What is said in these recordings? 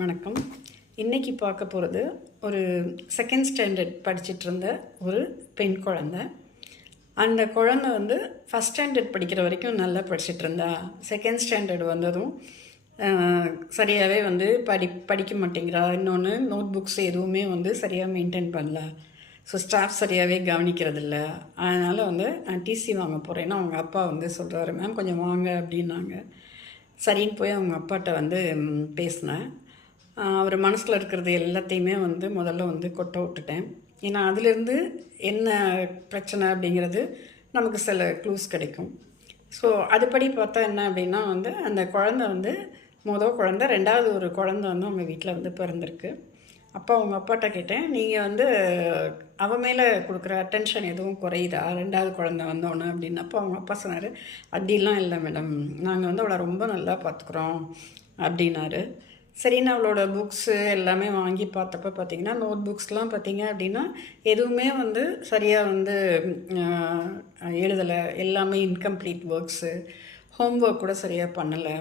வணக்கம். இன்றைக்கி பார்க்க போகிறது ஒரு செகண்ட் ஸ்டாண்டர்ட் படிச்சுட்டு இருந்த ஒரு பெண் குழந்தை. அந்த குழந்தை வந்து ஃபஸ்ட் ஸ்டாண்டர்ட் படிக்கிற வரைக்கும் நல்லா படிச்சுட்டு இருந்தா. செகண்ட் ஸ்டாண்டர்ட் வந்ததும் சரியாகவே வந்து படிக்க மாட்டேங்கிறா. இன்னொன்று நோட் புக்ஸ் எதுவுமே வந்து சரியாக மெயின்டைன் பண்ணல. ஸோ ஸ்டாஃப் சரியாகவே கவனிக்கிறதில்ல. அதனால் வந்து நான் டிசி வாங்க போகிறேன்னா அவங்க அப்பா வந்து சொல்கிறாரு, மேம் கொஞ்சம் வாங்க அப்படின்னாங்க. சரின்னு போய் அவங்க அப்பாட்ட வந்து பேசினேன். அவர் மனசில் இருக்கிறது எல்லாத்தையுமே வந்து முதல்ல வந்து கொட்ட விட்டுட்டேன். ஏன்னா அதிலிருந்து என்ன பிரச்சனை அப்படிங்கிறது நமக்கு சில க்ளூஸ் கிடைக்கும். ஸோ அதுபடி பார்த்தா என்ன அப்படின்னா வந்து அந்த குழந்தை வந்து குழந்தை, ரெண்டாவது ஒரு குழந்தை வந்து அவங்க வீட்டில் வந்து பிறந்திருக்கு. அப்போ அவங்க அப்பாட்ட கேட்டேன், நீங்கள் வந்து அவன் மேலே கொடுக்குற அட்டென்ஷன் எதுவும் குறையுதா ரெண்டாவது குழந்தை வந்தோன்னே அப்படின்னு. அப்போ அவங்க அப்பா சொன்னார், அப்படிலாம் இல்லை மேடம், நாங்கள் வந்து அவளை ரொம்ப நல்லா பார்த்துக்குறோம் அப்படின்னாரு. சரின்னு அவளோட புக்ஸு எல்லாமே வாங்கி பார்த்தப்போ பார்த்திங்கன்னா நோட் புக்ஸ்லாம் பார்த்திங்க அப்படின்னா எதுவுமே வந்து சரியாக வந்து எழுதலை. எல்லாமே இன்கம்ப்ளீட் ஒர்க்ஸு, ஹோம் ஒர்க் கூட சரியாக பண்ணலை.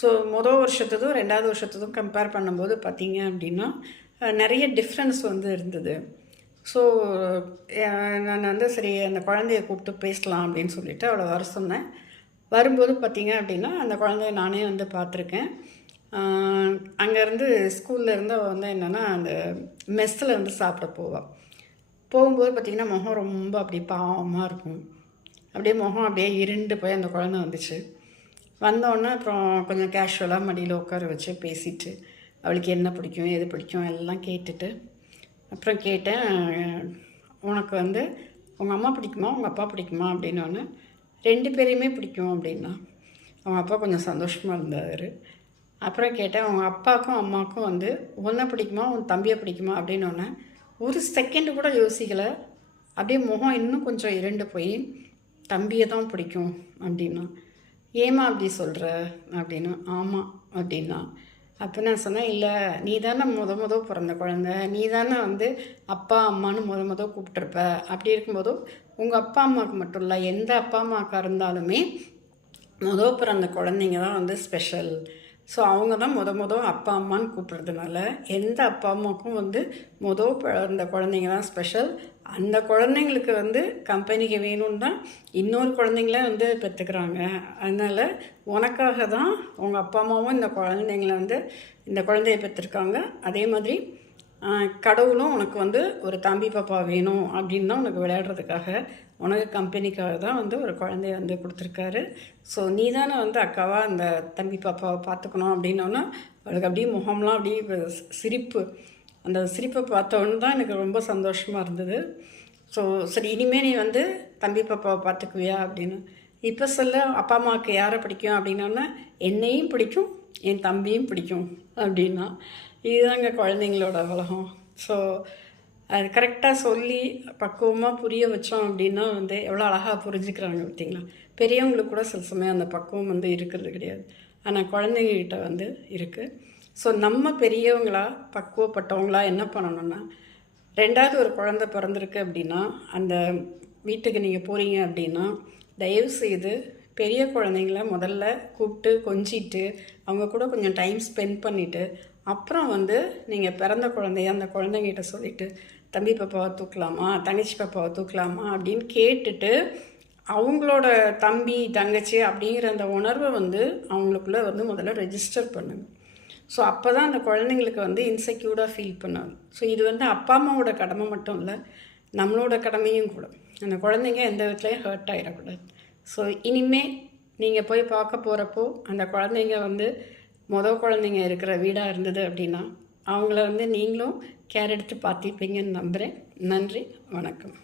ஸோ வருஷத்துக்கும் ரெண்டாவது வருஷத்துக்கும் கம்பேர் பண்ணும்போது பார்த்திங்க அப்படின்னா நிறைய டிஃப்ரென்ஸ் வந்து இருந்தது. ஸோ நான் வந்து சரி அந்த குழந்தைய கூப்பிட்டு பேசலாம் அப்படின்னு சொல்லிவிட்டு அவளை வர சொன்னேன். வரும்போது பார்த்திங்க அப்படின்னா அந்த குழந்தைய நானே வந்து பார்த்துருக்கேன். அங்கேருந்து ஸ்கூல்லேருந்து அவள் வந்து என்னென்னா அந்த மெஸ்ஸில் வந்து சாப்பிட போகும்போது பார்த்திங்கன்னா முகம் ரொம்ப அப்படி பாவமாக இருக்கும். அப்படியே முகம் அப்படியே இருண்டு போய் அந்த குழந்தை வந்துச்சு. வந்தோடனே அப்புறம் கொஞ்சம் கேஷுவலாக மடியில் உட்கார வச்சு பேசிட்டு அவளுக்கு என்ன பிடிக்கும் எது பிடிக்கும் எல்லாம் கேட்டுட்டு அப்புறம் கேட்டேன், உனக்கு வந்து உங்கள் அம்மா பிடிக்குமா உங்கள் அப்பா பிடிக்குமா அப்படின்னோடனே 2 பேரையுமே பிடிக்கும் அப்படின்னா. அவங்க அப்பா கொஞ்சம் சந்தோஷமாக இருந்தார். அப்புறம் கேட்டேன், உங்கள் அப்பாவுக்கும் அம்மாவுக்கும் வந்து உன்னை பிடிக்குமா உன் தம்பியை பிடிக்குமா அப்படின்னோடனே ஒரு செகண்டு கூட யோசிக்கலை. அப்படியே முகம் இன்னும் கொஞ்சம் இருண்டு போய் தம்பியை தான் பிடிக்கும் அப்படின்னா. ஏமா அப்படி சொல்கிற அப்படின்னு. ஆமாம் அப்படின்னா. அப்போ நான் சொன்னேன், இல்லை நீ தானே பிறந்த குழந்த, நீ தானே வந்து அப்பா அம்மானு கூப்பிட்ருப்ப. அப்படி இருக்கும்போதும் உங்கள் அப்பா அம்மாவுக்கு மட்டும் இல்லை, எந்த அப்பா அம்மாவுக்காக இருந்தாலுமே பிறந்த குழந்தைங்க தான் வந்து ஸ்பெஷல். ஸோ அவங்க தான் அப்பா அம்மான்னு கூப்பிட்றதுனால எந்த அப்பா அம்மாவுக்கும் வந்து பிறந்த குழந்தைங்க தான் ஸ்பெஷல். அந்த குழந்தைங்களுக்கு வந்து கம்பெனிக்கு வேணும்னு தான் இன்னொரு குழந்தைங்கள வந்து பெற்றுக்கிறாங்க. அதனால் உனக்காக தான் உங்கள் அப்பா அம்மாவும் இந்த குழந்தைய பெற்றிருக்காங்க. அதே மாதிரி கடவுளும் உனக்கு வந்து ஒரு தம்பி பாப்பா வேணும் அப்படின்னு தான் உனக்கு விளையாடுறதுக்காக உனக்கு கம்பெனிக்காக தான் வந்து ஒரு குழந்தைய வந்து கொடுத்துருக்காரு. ஸோ நீ தானே வந்து அக்காவாக அந்த தம்பி பாப்பாவை பார்த்துக்கணும் அப்படின்னோன்னா அவளுக்கு அப்படியே முகம்லாம் அப்படியே சிரிப்பு. அந்த சிரிப்பை பார்த்தோன்னு தான் எனக்கு ரொம்ப சந்தோஷமாக இருந்தது. ஸோ சரி இனிமேல் நீ வந்து தம்பி பாப்பாவை பார்த்துக்குவியா அப்படின்னு. இப்போ சொல்ல அப்பா அம்மாவுக்கு யாரை பிடிக்கும் அப்படின்னோன்னா என்னையும் பிடிக்கும் என் தம்பியும் பிடிக்கும் அப்படின்னா. இதுதாங்க குழந்தைங்களோட உலகம். ஸோ அது கரெக்டாக சொல்லி பக்குவமாக புரிய வச்சோம் அப்படின்னா வந்து எவ்வளோ அழகாக புரிஞ்சுக்கிறாங்க பார்த்திங்களா. பெரியவங்களுக்கு கூட சில சமயம் அந்த பக்குவம் வந்து இருக்கிறது கிடையாது, ஆனால் குழந்தைங்கக்கிட்ட வந்து இருக்குது. ஸோ நம்ம பெரியவங்களா பக்குவப்பட்டவங்களா என்ன பண்ணணும்னா, ரெண்டாவது ஒரு குழந்தை பிறந்திருக்கு அப்படின்னா அந்த வீட்டுக்கு நீங்கள் போகிறீங்க அப்படின்னா தயவுசெய்து பெரிய குழந்தைங்கள முதல்ல கூப்பிட்டு கொஞ்சிட்டு அவங்க கூட கொஞ்சம் டைம் ஸ்பெண்ட் பண்ணிவிட்டு அப்புறம் வந்து நீங்கள் பிறந்த குழந்தைய அந்த குழந்தைங்கிட்ட சொல்லிவிட்டு தம்பி பாப்பாவை தூக்கலாமா தங்கச்சி பாப்பாவை தூக்கலாமா அப்படின்னு கேட்டுட்டு அவங்களோட தம்பி தங்கச்சி அப்படிங்கிற அந்த உணர்வை வந்து அவங்களுக்குள்ளே வந்து முதல்ல ரெஜிஸ்டர் பண்ணுங்க. ஸோ அப்போ தான் அந்த குழந்தைங்களுக்கு வந்து இன்செக்யூர்டாக ஃபீல் பண்ணாங்க. ஸோ இது வந்து அப்பா அம்மாவோட கடமை மட்டும் இல்லை, நம்மளோட கடமையும் கூட. அந்த குழந்தைங்க எந்த விதத்துலையும் ஹர்ட் ஆகிடக்கூடாது. ஸோ இனிமேல் நீங்கள் போய் பார்க்க போகிறப்போ அந்த குழந்தைங்க வந்து குழந்தைங்க இருக்கிற வீடாக இருந்தது அப்படின்னா அவங்கள வந்து நீங்களும் கேர் எடுத்து பார்த்துப்பீங்கன்னு நம்புகிறேன். நன்றி, வணக்கம்.